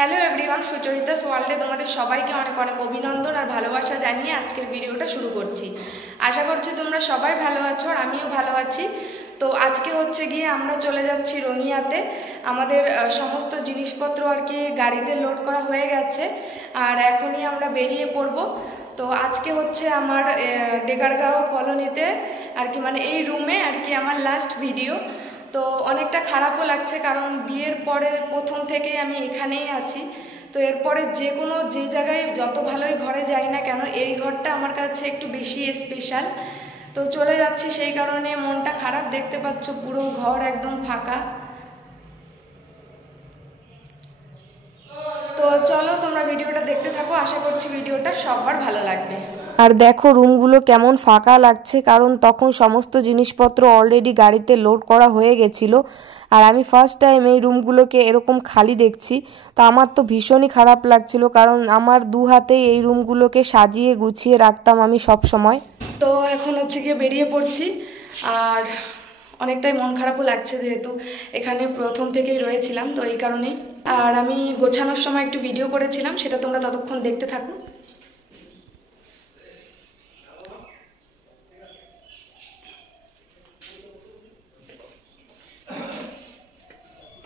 Hello everyone, Sucharitas ওয়ার্ল্ডে তোমাদের সবাইকে অনেক অনেক অভিনন্দন আর ভালোবাসা জানিয়ে আজকের ভিডিওটা শুরু করছি। আশা করছি তোমরা সবাই ভালো আছো আর আমিও ভালো আছি। তো আজকে হচ্ছে গিয়ে আমরা চলে যাচ্ছি রঙিয়াতে। আমাদের সমস্ত জিনিসপত্র আর কি গাড়িতে লোড করা হয়ে গেছে আর এখনই আমরা বেরিয়ে পড়ব। তো আজকে হচ্ছে আমার ডেগারগাঁও কলোনিতে আর কি, মানে এই রুমে আর কি আমার লাস্ট ভিডিও। তো অনেকটা খারাপও লাগছে, কারণ বিয়ের পরে প্রথম থেকেই আমি এখানেই আছি। তো এরপরে যে জায়গায় যত ভালোই ঘরে যাই না কেন, এই ঘরটা আমার কাছে একটু বেশি স্পেশাল। তো চলে যাচ্ছি, সেই কারণে মনটা খারাপ। দেখতে পাচ্ছ পুরো ঘর একদম ফাঁকা। তো চলো তোমরা ভিডিওটা দেখতে থাকো, আশা করছি ভিডিওটা সবার ভালো লাগবে। আর দেখো রুমগুলো কেমন ফাঁকা লাগছে, কারণ তখন সমস্ত জিনিসপত্র অলরেডি গাড়িতে লোড করা হয়ে গেছিল। আর আমি ফার্স্ট টাইম এই রুমগুলোকে এরকম খালি দেখছি। তো আমার তো ভীষণই খারাপ লাগছিল, কারণ আমার দু হাতেই এই রুমগুলোকে সাজিয়ে গুছিয়ে রাখতাম আমি সব সময়। তো এখন হচ্ছে গিয়ে বেরিয়ে পড়ছি আর অনেকটাই মন খারাপও লাগছে, যেহেতু এখানে প্রথম থেকেই রয়েছিলাম, তো এই কারণেই। আর আমি গোছানোর সময় একটু ভিডিও করেছিলাম, সেটা তোমরা ততক্ষণ দেখতে থাকো।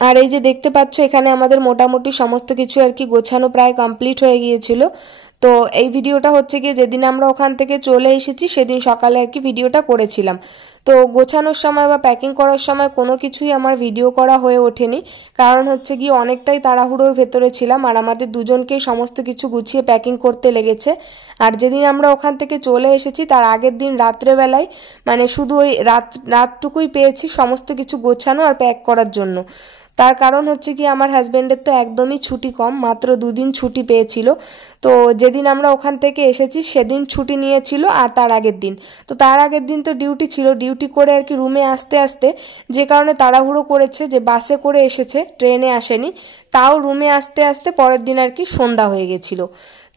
আর এই যে দেখতে পাচ্ছ এখানে আমাদের মোটামুটি সমস্ত কিছু আর কি গোছানো প্রায় কমপ্লিট হয়ে গিয়েছিল। তো এই ভিডিওটা হচ্ছে গিয়ে যেদিন আমরা ওখান থেকে চলে এসেছি সেদিন সকালে আর কি ভিডিওটা করেছিলাম। তো গোছানোর সময় বা প্যাকিং করার সময় কোনো কিছুই আমার ভিডিও করা হয়ে ওঠেনি, কারণ হচ্ছে গিয়ে অনেকটাই তাড়াহুড়োর ভেতরে ছিলাম আর আমাদের দুজনকেই সমস্ত কিছু গুছিয়ে প্যাকিং করতে লেগেছে। আর যেদিন আমরা ওখান থেকে চলে এসেছি তার আগের দিন রাত্রেবেলায় মানে শুধু ওই রাতটুকুই পেয়েছি সমস্ত কিছু গোছানো আর প্যাক করার জন্য। তার কারণ হচ্ছে কি আমার হাজব্যান্ডের তো একদমই ছুটি কম, মাত্র 2 দিন ছুটি পেয়েছিল। তো যেদিন আমরা ওখান থেকে এসেছি সেদিন ছুটি নিয়েছিল আর তার আগের দিন, তো তার আগের দিন তো ডিউটি ছিল, ডিউটি করে আর কি রুমে আসতে আসতে যে কারণে তাড়াহুড়ো করেছে, যে বাসে করে এসেছে, ট্রেনে আসেনি, তাও রুমে আসতে আসতে পরের দিন আর কি সন্ধ্যা হয়ে গেছিল।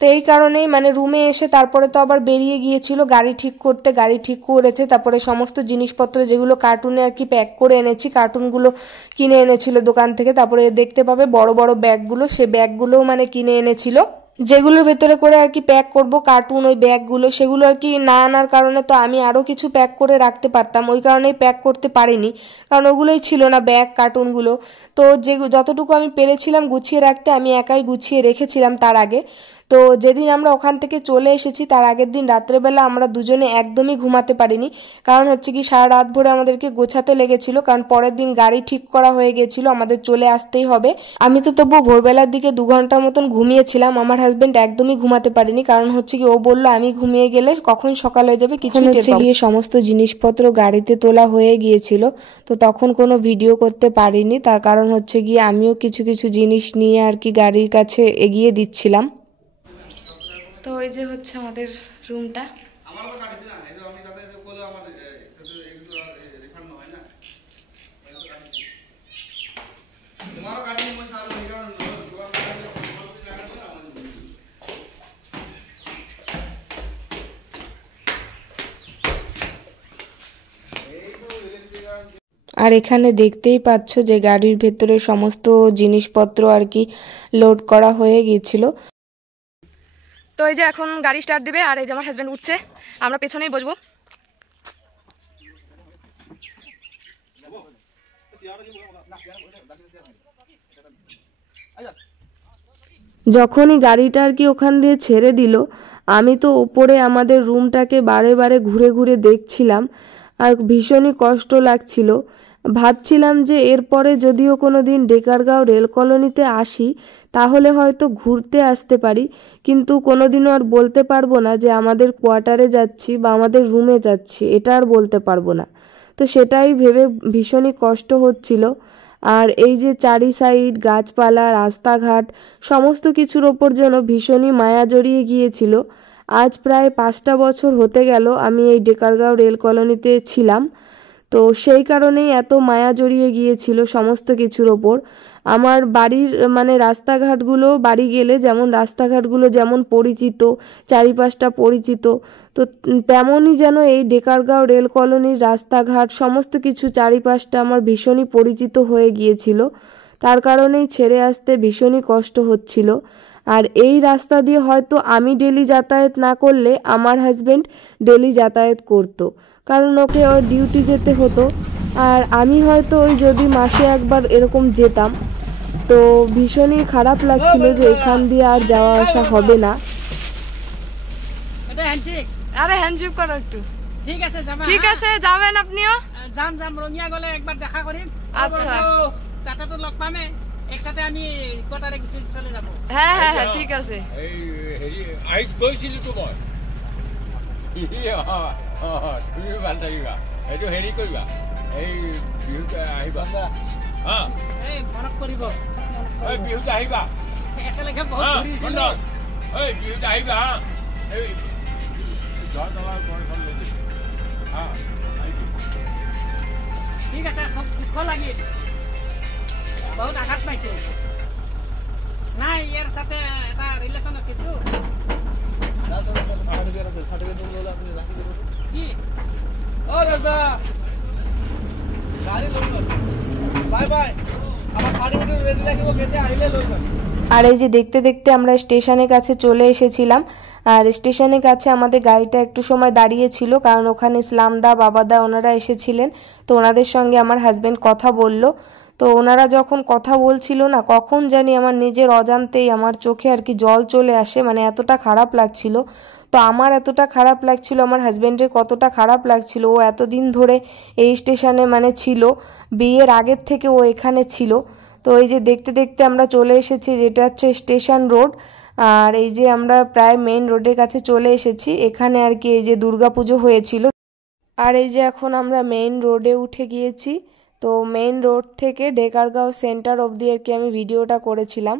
তো এই কারণেই মানে রুমে এসে তারপরে তো আবার বেরিয়ে গিয়েছিল গাড়ি ঠিক করতে, গাড়ি ঠিক করেছে, তারপরে সমস্ত জিনিসপত্র যেগুলো কার্টুনে আর কি প্যাক করে এনেছি, কার্টুনগুলো কিনে এনেছিল দোকান থেকে। তারপরে দেখতে পাবে বড় বড় ব্যাগগুলো, সে ব্যাগগুলোও মানে কিনে এনেছিল, যেগুলোর ভেতরে করে আর কি প্যাক করব কার্টুন, ওই ব্যাগগুলো, সেগুলো আর কি না আনার কারণে তো আমি আরও কিছু প্যাক করে রাখতে পারতাম, ওই কারণেই প্যাক করতে পারিনি, কারণ ওগুলোই ছিল না ব্যাগ কার্টুনগুলো। তো যতটুকু আমি পেরেছিলাম গুছিয়ে রাখতে আমি একাই গুছিয়ে রেখেছিলাম তার আগে। তো যেদিন আমরা ওখান থেকে চলে এসেছি তার আগের দিন রাত্রেবেলা আমরা দুজনে একদমই ঘুমাতে পারিনি, কারণ হচ্ছে কি সারা রাত ভরে আমাদেরকে গোছাতে লেগেছিল, কারণ পরের দিন গাড়ি ঠিক করা হয়ে গেছিল, আমাদের চলে আসতেই হবে। আমি তো তবু ভোরবেলার দিকে 2 ঘন্টার মতন ঘুমিয়েছিলাম, আমার হাজবেন্ড একদমই ঘুমাতে পারিনি, কারণ হচ্ছে কি ও বললো আমি ঘুমিয়ে গেলে কখন সকাল হয়ে যাবে কিছু হচ্ছে গিয়ে সমস্ত জিনিসপত্র গাড়িতে তোলা হয়ে গিয়েছিল। তো তখন কোনো ভিডিও করতে পারিনি, তার কারণ হচ্ছে গিয়ে আমিও কিছু কিছু জিনিস নিয়ে আর কি গাড়ির কাছে এগিয়ে দিচ্ছিলাম। তো এই যে হচ্ছে আমাদের রুমটা। আর এখানে দেখতেই পাচ্ছ যে গাড়ির ভেতরে সমস্ত জিনিসপত্র আর কি লোড করা হয়ে গিয়েছিল। তো এই যে এখন গাড়ি স্টার্ট দিবে আর এই যে আমার হাজব্যান্ড উঠছে, আমরা পেছনেই বসবো। যখনই গাড়িটা আর কি ওখান দিয়ে ছেড়ে দিল, আমি তো ওপরে আমাদের রুমটাকে বারে বারে ঘুরে ঘুরে দেখছিলাম আর ভীষণই কষ্ট লাগছিল। ভাবছিলাম যে এরপরে যদিও কোনো দিন ডেকারগাঁও রেল কলোনিতে আসি তাহলে হয়তো ঘুরতে আসতে পারি, কিন্তু কোনোদিনও আর বলতে পারবো না যে আমাদের কোয়ার্টারে যাচ্ছি বা আমাদের রুমে যাচ্ছি, এটা আর বলতে পারবো না। তো সেটাই ভেবে ভীষণই কষ্ট হচ্ছিল। আর এই যে চারি সাইড গাছপালা, রাস্তাঘাট, সমস্ত কিছুর ওপর যেন ভীষণই মায়া জড়িয়ে গিয়েছিল। আজ প্রায় 5টা বছর হতে গেল আমি এই ডেকারগাঁও রেল কলোনিতে ছিলাম, তো সেই কারণেই এত মায়া জড়িয়ে গিয়েছিল সমস্ত কিছুর ওপর। আমার বাড়ির মানে রাস্তাঘাটগুলো, বাড়ি গেলে যেমন রাস্তাঘাটগুলো যেমন পরিচিত, চারিপাশটা পরিচিত, তো তেমনই যেন এই ডেকারগাঁও রেল কলোনির রাস্তাঘাট সমস্ত কিছু চারিপাশটা আমার ভীষণই পরিচিত হয়ে গিয়েছিল। তার কারণেই ছেড়ে আসতে ভীষণই কষ্ট হচ্ছিল। আর এই রাস্তা দিয়ে হয়তো আমি ডেলি যাতায়াত না করলে আমার হাজব্যান্ড ডেলি যাতায়াত করতো, কারণ ওকে ওর ডিউটি যেতে হতো। আর আমি হয়তো ওই যদি মাসে একবার এরকম যেতাম, তো ভীষণই খারাপ লাগছিল যে এখান দিয়ে আর যাওয়া আসা হবে না। আরে হ্যান্ডশেক করো একটু। ঠিক আছে যাবেন আপনিও? যাম রঙিয়া গলে একবার দেখা করিম। আচ্ছা, টাটা তো লগ পামে, একসাথে আমি কোটারে কিছু চলে যাব। হ্যাঁ ঠিক আছে। এই হেৰি আইজ গৈছিলো তো মই। তুমি ভাল থাকিবা, এইটো হেৰি কৰিবা, এই বিহুতে আহিবা। এই মনত কৰিব, এই বিহুতে আহিবা একেলগে বহুত মণ্ডল, এই বিহুতে আহিবা। এই জয় জলাৰ বৰচাল লৈ দিম। ঠিক আছে, খুব দুখ লাগিল, বহুত আঘাত পাইছে। নাই ইয়াৰ সাথে এটা ৰিলেশ্যন আছিল তো। কি ও দাদা গাড়ি লৈ লও, বাই বাই। আমার সার্টিফিকেট রেডি রাখিব, কেতে আইলে লৈ যাও। আর এই যে দেখতে দেখতে আমরা স্টেশনের কাছে চলে এসেছিলাম। আর স্টেশনের কাছে আমাদের গাড়িটা একটু সময় দাঁড়িয়েছিল, কারণ ওখানে ইসলামদা বাবাদা ওনারা এসেছিলেন। তো ওনাদের সঙ্গে আমার হাজব্যান্ড কথা বলল। তো ওনারা যখন কথা বলছিল না, কখন জানি আমার নিজের অজান্তেই আমার চোখে আর কি জল চলে আসে, মানে এতটা খারাপ লাগছিল। তো আমার এতটা খারাপ লাগছিল, আমার হাজব্যান্ডের কতটা খারাপ লাগছিল। ও এতদিন ধরে এই স্টেশনে মানে ছিল, বিয়ের আগের থেকে ও এখানে ছিল। তো এই যে দেখতে দেখতে আমরা চলে এসেছি, যেটা হচ্ছে স্টেশন রোড। আর এই যে আমরা প্রায় মেইন রোডের কাছে চলে এসেছি। এখানে আর কি এই যে দুর্গাপুজো হয়েছিল। আর এই যে এখন আমরা মেইন রোডে উঠে গিয়েছি। তো মেইন রোড থেকে ডেকারগাঁও সেন্টার অবধি আর কি আমি ভিডিওটা করেছিলাম,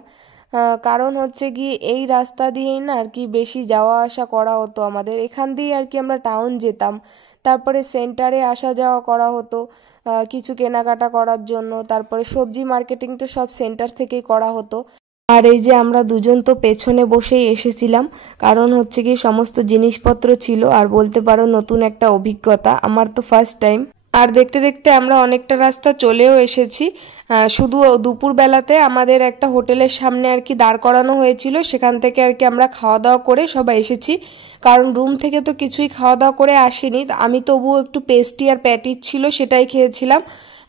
কারণ হচ্ছে কি এই রাস্তা দিয়েই না আর কি বেশি যাওয়া আসা করা হতো আমাদের। এখান দিয়ে আর কি আমরা টাউন যেতাম, তারপরে সেন্টারে আসা যাওয়া করা হতো কিছু কেনাকাটা করার জন্য, তারপরে সবজি মার্কেটিং তো সব সেন্টার থেকেই করা হতো। আর এই যে আমরা দুজন তো পেছনে বসেই এসেছিলাম, কারণ হচ্ছে কি সমস্ত জিনিসপত্র ছিল, আর বলতে পারো নতুন একটা অভিজ্ঞতা, আমার তো ফার্স্ট টাইম। আর দেখতে দেখতে আমরা অনেকটা রাস্তা চলেও এসেছি। শুধু দুপুরবেলাতে আমাদের একটা হোটেলের সামনে আর কি দাঁড় করানো হয়েছিল, সেখান থেকে আর কি আমরা খাওয়া দাওয়া করে সবাই এসেছি, কারণ রুম থেকে তো কিছুই খাওয়া দাওয়া করে আসিনি। আমি তবুও একটু পেস্ট্রি আর প্যাটিস ছিল সেটাই খেয়েছিলাম।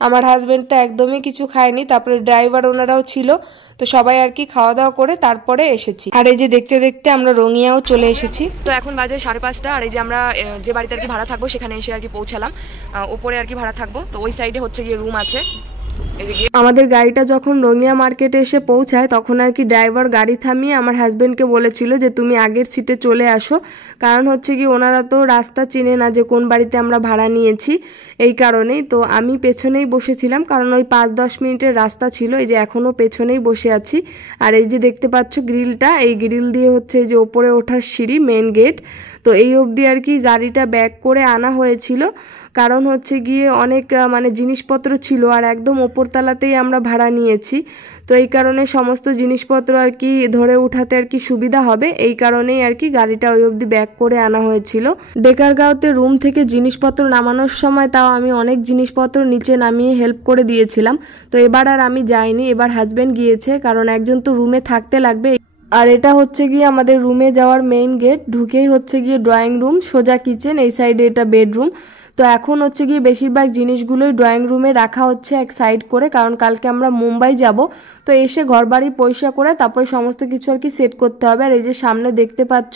আমার হাজব্যান্ড তো একদমই কিছু খায়নি, তারপরে ড্রাইভার ওনারাও ছিল। তো সবাই আর কি খাওয়া দাওয়া করে তারপরে এসেছি। আর এই যে দেখতে দেখতে আমরা রঙিয়াও চলে এসেছি। তো এখন বাজে 5:30, আর এই যে আমরা যে বাড়িতে আর কি ভাড়া থাকবো সেখানে এসে আর কি পৌঁছালাম। ওপরে আর কি ভাড়া থাকবো, তো ওই সাইডে হচ্ছে গিয়ে রুম আছে। আমাদের গাড়িটা যখন রঙিয়া মার্কেটে এসে পৌঁছায়, তখন আর কি ড্রাইভার গাড়ি থামিয়ে আমার হাজব্যান্ডকে বলেছিল যে তুমি আগের সিটে চলে আসো, কারণ হচ্ছে কি ওনারা তো রাস্তা চিনে না যে কোন বাড়িতে আমরা ভাড়া নিয়েছি, এই কারণেই। তো আমি পেছনেই বসেছিলাম, কারণ ওই 5-10 মিনিটের রাস্তা ছিল। এই যে এখনও পেছনেই বসে আছি। আর এই যে দেখতে পাচ্ছ গ্রিলটা, এই গ্রিল দিয়ে হচ্ছে এই যে ওপরে ওঠার সিঁড়ি, মেন গেট। তো এই অবধি আর কি গাড়িটা ব্যাক করে আনা হয়েছিল, কারণ হচ্ছে গিয়ে অনেক মানে জিনিসপত্র ছিল, আর একদম ওপরতলাতেই আমরা ভাড়া নিয়েছি। তো এই কারণে সমস্ত জিনিসপত্র আর কি ধরে উঠাতে আর কি সুবিধা হবে, এই কারণেই আর কি গাড়িটা ওই অবধি ব্যাক করে আনা হয়েছিল। ডেকারগাঁওতে রুম থেকে জিনিসপত্র নামানোর সময় তাও আমি অনেক জিনিসপত্র নিচে নামিয়ে হেল্প করে দিয়েছিলাম। তো এবার আর আমি যাইনি, এবার হাজব্যান্ড গিয়েছে, কারণ একজন তো রুমে থাকতে লাগবে। আর এটা হচ্ছে গিয়ে আমাদের রুমে যাওয়ার মেইন গেট, ঢুকেই হচ্ছে গিয়ে ড্রয়িং রুম, সোজা কিচেন, এই সাইডে এটা বেডরুম। তো এখন হচ্ছে গিয়ে বেশিরভাগ জিনিসগুলোই ড্রয়িং রুমে রাখা হচ্ছে এক সাইড করে, কারণ কালকে আমরা মুম্বাই যাব। তো এসে ঘরবাড়ি পরিষ্কার করে তারপরে সমস্ত কিছু আর কি সেট করতে হবে। আর এই যে সামনে দেখতে পাচ্ছ,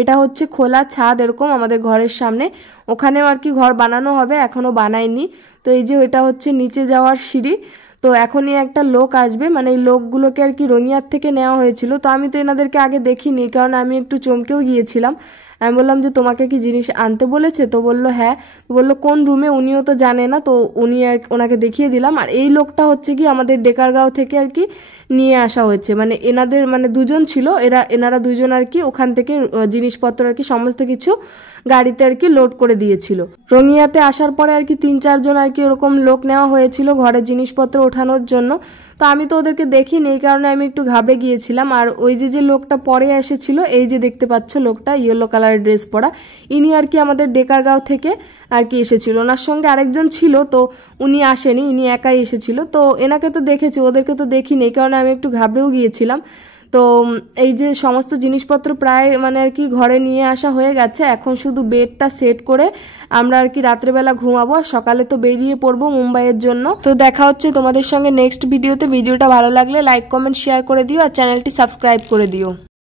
এটা হচ্ছে খোলা ছাদ এরকম আমাদের ঘরের সামনে, ওখানেও আর কি ঘর বানানো হবে, এখনও বানায়নি। তো এই যে এটা হচ্ছে নিচে যাওয়ার সিঁড়ি। তো এখনই একটা লোক আসবে, মানে এই লোকগুলোকে আর কি রঙিয়ার থেকে নেওয়া হয়েছিল। তো আমি তো এনাদেরকে আগে দেখিনি, কারণ আমি একটু চমকেও গিয়েছিলাম। আমি বললাম যে তোমাকে কি জিনিস আনতে বলেছে? তো বললো হ্যাঁ। তো বললো কোন রুমে, উনিও তো জানে না। তো উনি আর ওনাকে দেখিয়ে দিলাম। আর এই লোকটা হচ্ছে কি আমাদের ডেকারগাঁও থেকে আর কি নিয়ে আসা হয়েছে, মানে এনাদের মানে দুজন ছিল, এনারা দুজন আর কি ওখান থেকে জিনিসপত্র আর কি সমস্ত কিছু গাড়িতে আর কি লোড করে দিয়েছিল। রঙিয়াতে আসার পরে আর কি 3-4 জন আর কি ওরকম লোক নেওয়া হয়েছিল ঘরের জিনিসপত্র ওঠানোর জন্য। তো আমি তো ওদেরকে দেখিনি, এই কারণে আমি একটু ঘাবড়ে গিয়েছিলাম। আর ওই যে লোকটা পরে এসেছিল, এই যে দেখতে পাচ্ছ লোকটা ইয়েলো কালারের ড্রেস পরা, ইনি আর কি আমাদের ডেকারগাঁও থেকে আর কি এসেছিল। ওনার সঙ্গে আরেকজন ছিল, তো উনি আসেনি, ইনি একাই এসেছিল। তো এনাকে তো দেখেছি, ওদেরকে তো দেখিনি, এই কারণে আমি একটু ঘাবড়েও গিয়েছিলাম। তো এই যে সমস্ত জিনিসপত্র প্রায় মানে আর কি ঘরে নিয়ে আসা হয়ে গেছে, এখন শুধু বেডটা সেট করে আমরা আর কি রাত্রেবেলা ঘুমাবো, আর সকালে তো বেরিয়ে পড়বো মুম্বাইয়ের জন্য। তো দেখা হচ্ছে তোমাদের সঙ্গে নেক্সট ভিডিওতে। ভিডিওটা ভালো লাগলে লাইক কমেন্ট শেয়ার করে দিও, আর চ্যানেলটি সাবস্ক্রাইব করে দিও।